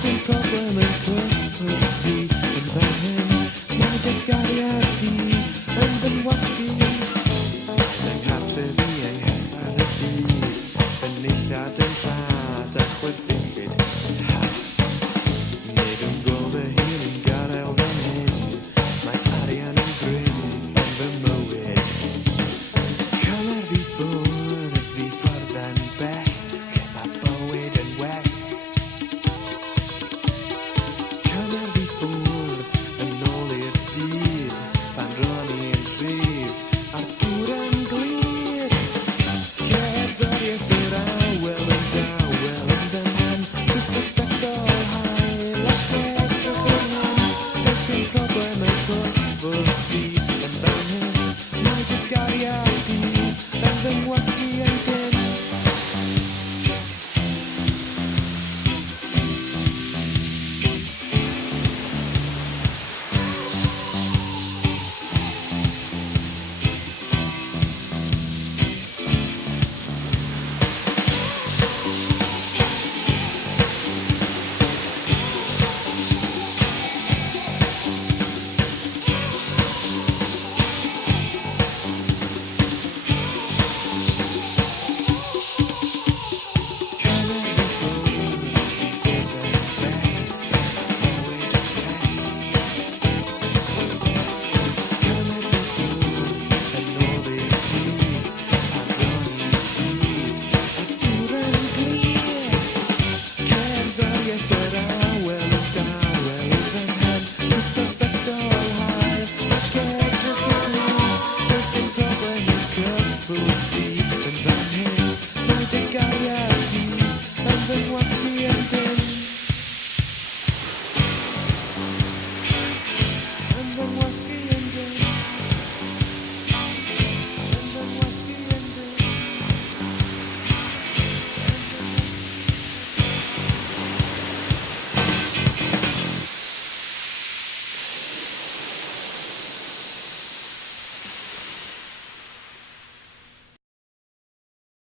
dim problem yn cyffwrdd i yn fan hyn. Mae dy gariad di yn fy ngwasgu. Fy nghartref i yng nghesar y byd. Fy nillad yn rhad a chwerthinllyd. Nid yn gweld fy hun yn gadael fan hyn. Mae arian yn bryn yn fy mywyd. Cymer fi ffwrdd yn bell, lle mae bywyd yn well. Cymer fi ffwrdd yn ôl i'r dydd, pan ro'n i'n rhydd, a'r dŵr yn glir. Cerddoriaeth i'r awel yn dawel yn fy mhen, gwisgo sbectol hael ac edrych yn hyn. Does dim problem yn cyffwrdd i yn fan hyn. Mae dy gariad di yn fy ngwasgu yn dyn. Cerddoriaeth yr awel yn dawel yn fy mhen, gwisgo sbectol